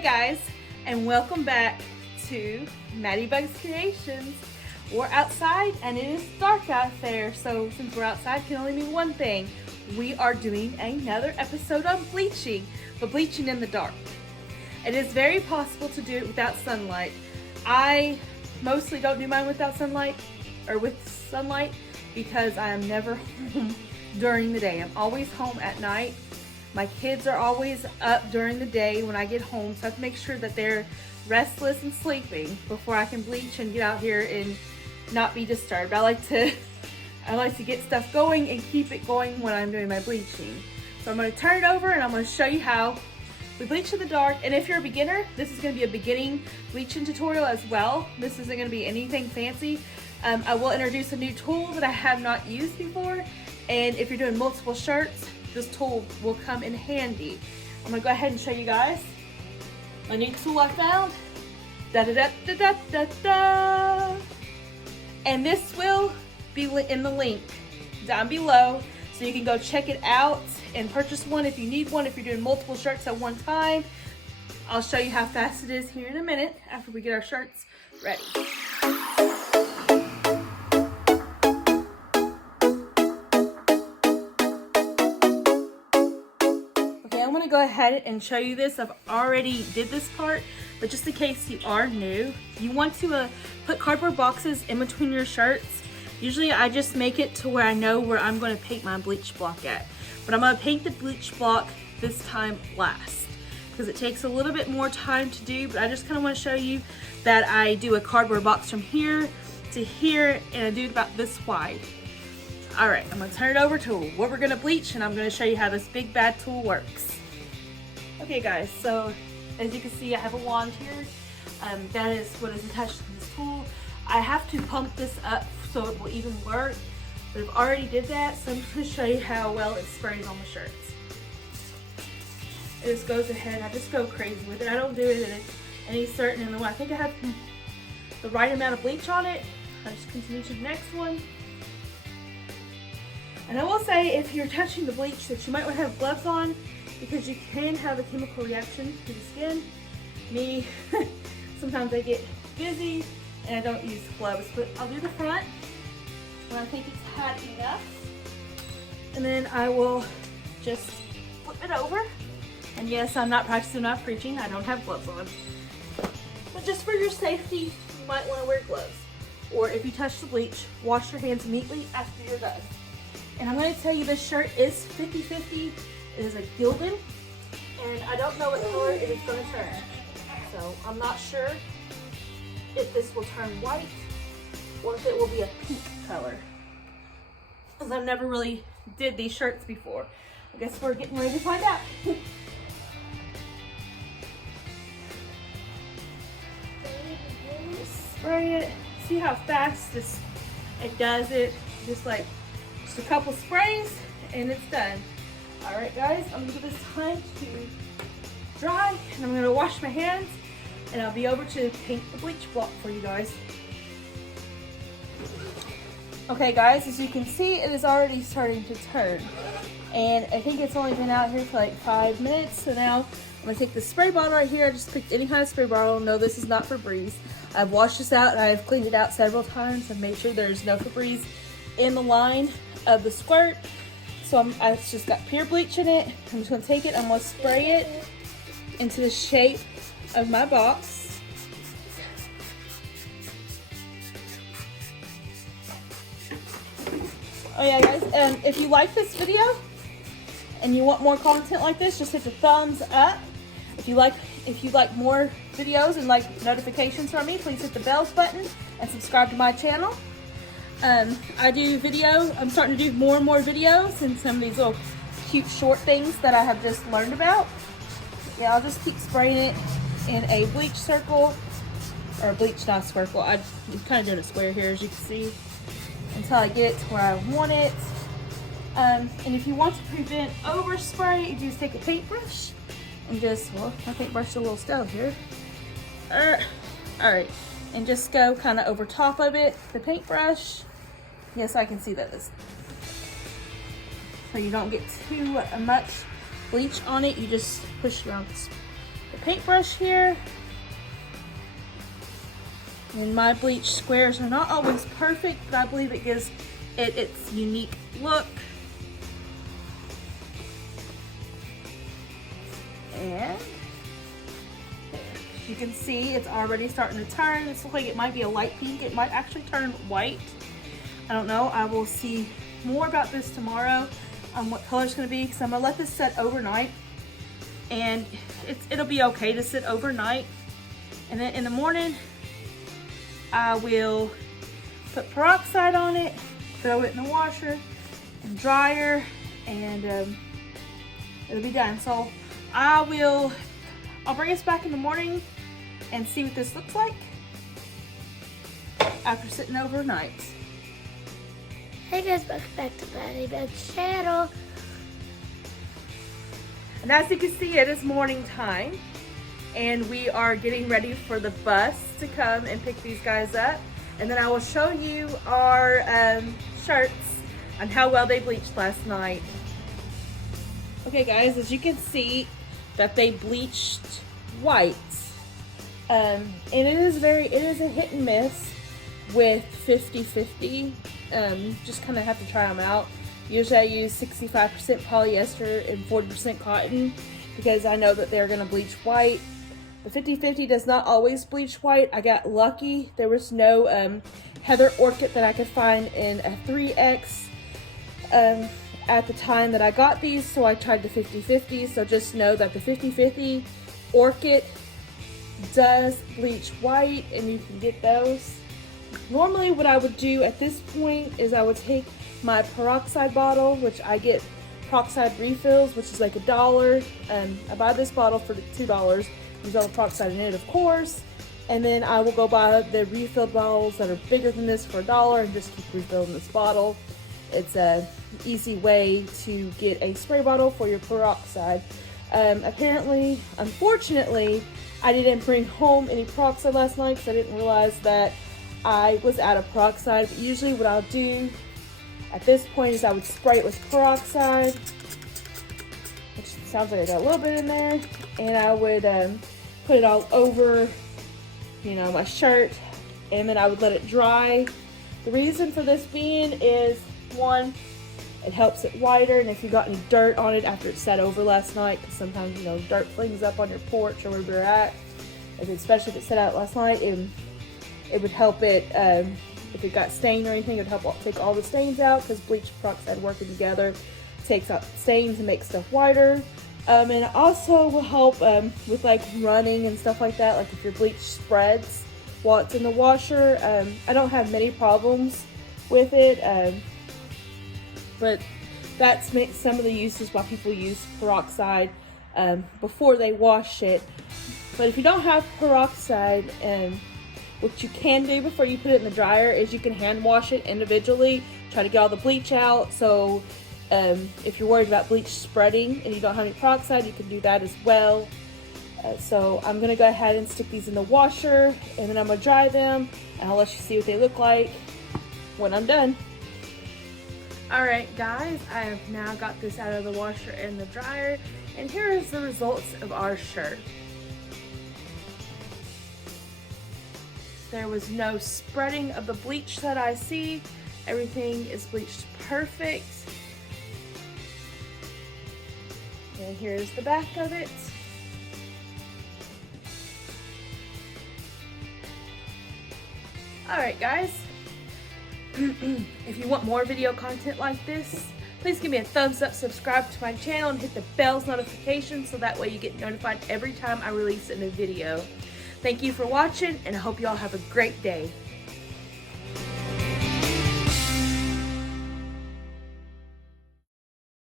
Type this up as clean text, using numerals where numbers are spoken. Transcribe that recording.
Hey guys, and welcome back to Maddie Bug's Creations. We're outside and it is dark out there, so since we're outside can only mean one thing. We are doing another episode on bleaching, but bleaching in the dark. It is very possible to do it without sunlight. I mostly don't do mine without sunlight, or with sunlight, because I am never home during the day. I'm always home at night. My kids are always up during the day when I get home, so I have to make sure that they're restless and sleeping before I can bleach and get out here and not be disturbed. I like to get stuff going and keep it going when I'm doing my bleaching. So I'm going to turn it over and I'm going to show you how we bleach in the dark. And if you're a beginner, this is going to be a beginning bleaching tutorial as well. This isn't going to be anything fancy. I will introduce a new tool that I have not used before. And if you're doing multiple shirts, this tool will come in handy. I'm gonna go ahead and show you guys a new tool I found. Da da da da da da da. And this will be in the link down below, so you can go check it out and purchase one if you need one. If you're doing multiple shirts at one time, I'll show you how fast it is here in a minute after we get our shirts ready. I'm going to go ahead and show you this. I've already did this part, but just in case you are new, you want to put cardboard boxes in between your shirts. Usually I just make it to where I know where I'm going to paint my bleach block at. But I'm going to paint the bleach block this time last, because it takes a little bit more time to do, but I just kind of want to show you that I do a cardboard box from here to here, and I do it about this wide. Alright, I'm going to turn it over to what we're going to bleach, and I'm going to show you how this big bad tool works. Okay guys, so as you can see I have a wand here. That is what is attached to this tool. I have to pump this up so it will even work, but I've already did that, so I'm just going to show you how well it sprays on the shirts. It just goes ahead, I just go crazy with it. I don't do it in any certain way. I think I have the right amount of bleach on it. I just continue to the next one. And I will say, if you're touching the bleach, that you might want to have gloves on, because you can have a chemical reaction to the skin. Me, sometimes I get busy and I don't use gloves, but I'll do the front when I think it's hot enough. And then I will just flip it over. And yes, I'm not practicing, I'm not preaching, I don't have gloves on. But just for your safety, you might want to wear gloves. Or if you touch the bleach, wash your hands immediately after you're done. And I'm going to tell you, this shirt is 50-50. It is a gilded, and I don't know what color it is going to turn. So I'm not sure if this will turn white or if it will be a pink color, because I've never really did these shirts before. I guess we're getting ready to find out. Just spray it. See how fast it does it. Just a couple sprays and it's done. Alright guys, I'm going to give this time to dry, and I'm going to wash my hands, and I'll be over to paint the bleach block for you guys. Okay guys, as you can see, it is already starting to turn, and I think it's only been out here for like 5 minutes. So now I'm going to take the spray bottle right here. I just picked any kind of spray bottle. No, this is not Febreze. I've washed this out and I've cleaned it out several times and made sure there's no Febreze in the line of the squirt. So it's just got pure bleach in it. I'm just going to take it, I'm going to spray it into the shape of my box. Oh yeah guys, if you like this video and you want more content like this, just hit the thumbs up. If you like more videos and like notifications from me, please hit the bells button and subscribe to my channel. I do video, I'm starting to do more and more videos and some of these little cute short things that I have just learned about. Yeah, I'll just keep spraying it in a bleach circle, or a bleach not circle. I'm kind of doing a square here, as you can see, until I get it to where I want it. And if you want to prevent overspray, you just take a paintbrush and just, well, my paintbrush is a little stale here. Alright, and just go kind of over top of it, the paintbrush. Yes, I can see that this, so you don't get too much bleach on it. You just push around this the paintbrush here. And my bleach squares are not always perfect, but I believe it gives it its unique look. And you can see it's already starting to turn. This looks like it might be a light pink. It might actually turn white. I don't know. I will see more about this tomorrow on what color it's going to be, because I'm going to let this set overnight. And it'll be okay to sit overnight. And then in the morning, I will put peroxide on it, throw it in the washer and dryer, and it'll be done. So I'll bring us back in the morning and see what this looks like after sitting overnight. Hey guys, welcome back to Maddie Bug's channel. And as you can see, it is morning time, and we are getting ready for the bus to come and pick these guys up. And then I will show you our shirts on how well they bleached last night. Okay guys, as you can see that they bleached white. And it is a hit and miss with 50-50. Just kind of have to try them out. Usually I use 65% polyester and 40% cotton because I know that they're going to bleach white. The 50-50 does not always bleach white. I got lucky. There was no Heather Orchid that I could find in a 3X at the time that I got these, so I tried the 50-50. So just know that the 50-50 Orchid does bleach white, and you can get those. Normally what I would do at this point is I would take my peroxide bottle, which I get peroxide refills, which is like $1. I buy this bottle for $2. Use all the peroxide in it, of course. And then I will go buy the refilled bottles that are bigger than this for $1 and just keep refilling this bottle. It's an easy way to get a spray bottle for your peroxide. Apparently, unfortunately, I didn't bring home any peroxide last night because I didn't realize that I was out of peroxide. But usually what I'll do at this point is I would spray it with peroxide, which sounds like I got a little bit in there, and I would put it all over, you know, my shirt, and then I would let it dry. The reason for this being is, one, it helps it whiter, and if you got any dirt on it after it sat over last night, because sometimes, you know, dirt flings up on your porch or wherever you're at, especially if it sat out last night, it would help it, if it got stained or anything, it would help take all the stains out, because bleach and peroxide working together takes out stains and makes stuff whiter. And it also will help with like running and stuff like that, like if your bleach spreads while it's in the washer. I don't have many problems with it, but that's some of the uses why people use peroxide before they wash it. But if you don't have peroxide, what you can do before you put it in the dryer is you can hand wash it individually, try to get all the bleach out. So if you're worried about bleach spreading and you don't have any peroxide, you can do that as well. So I'm going to go ahead and stick these in the washer, and then I'm going to dry them, and I'll let you see what they look like when I'm done. Alright guys, I have now got this out of the washer and the dryer, and here is the results of our shirt. There was no spreading of the bleach that I see. Everything is bleached perfect. And here's the back of it. Alright guys, if you want more video content like this, please give me a thumbs up, subscribe to my channel, and hit the bell's notification so that way you get notified every time I release a new video. Thank you for watching, and I hope you all have a great day.